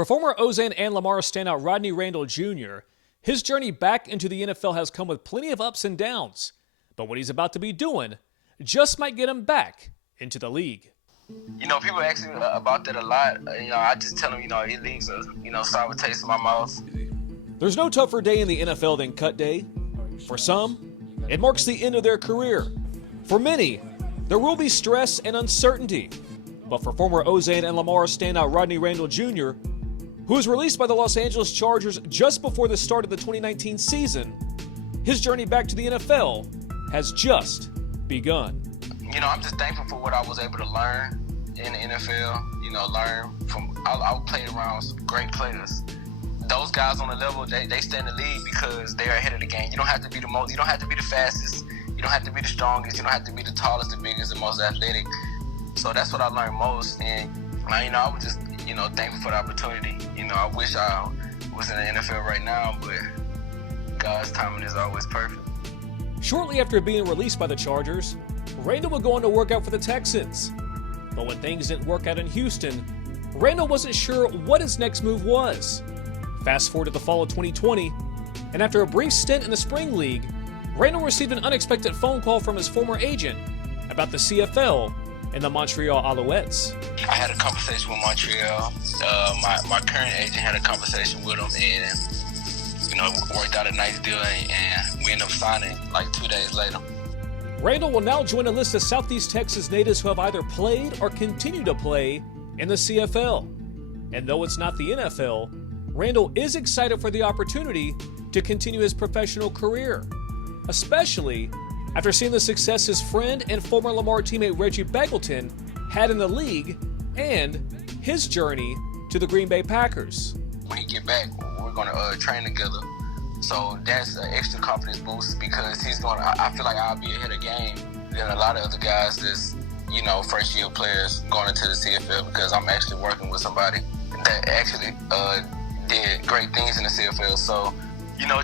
For former Ozen and Lamar standout Rodney Randle Jr., his journey back into the NFL has come with plenty of ups and downs. But what he's about to be doing just might get him back into the league. People ask me about that a lot. I just tell them, it leaves a, sour taste in my mouth. There's no tougher day in the NFL than cut day. For some, it marks the end of their career. For many, there will be stress and uncertainty. But for former Ozen and Lamar standout Rodney Randle Jr., who was released by the Los Angeles Chargers just before the start of the 2019 season, his journey back to the NFL has just begun. I'm just thankful for what I was able to learn in the NFL. Learn from, I played around some great players. Those guys on the level, they stay in the league because they are ahead of the game. You don't have to be the most, you don't have to be the fastest, you don't have to be the strongest, you don't have to be the tallest, the biggest, the most athletic. So that's what I learned most. And, I was just, thankful for the opportunity. I wish I was in the NFL right now, but God's timing is always perfect. Shortly after being released by the Chargers, Randle would go on to work out for the Texans. But when things didn't work out in Houston, Randle wasn't sure what his next move was. Fast forward to the fall of 2020, and after a brief stint in the Spring League, Randle received an unexpected phone call from his former agent about the CFL and the Montreal Alouettes. I had a conversation with Montreal. My current agent had a conversation with them, and worked out a nice deal, and we ended up signing like 2 days later. Randle will now join a list of Southeast Texas natives who have either played or continue to play in the CFL. And though it's not the NFL, Randle is excited for the opportunity to continue his professional career, especially after seeing the success his friend and former Lamar teammate Reggie Begelton had in the league and his journey to the Green Bay Packers. When he get back, we're going to train together. So that's an extra confidence boost because I feel like I'll be ahead of game than a lot of other guys that's, first year players going into the CFL because I'm actually working with somebody that actually did great things in the CFL. So,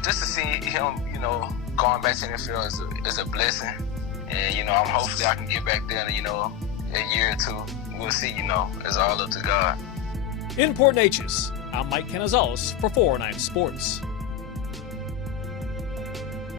just to see him, going back to the NFL is a blessing. And, hopefully I can get back there in, a year or two. We'll see, it's all up to God. In Port Neches, I'm Mike Canizales for 409 Sports.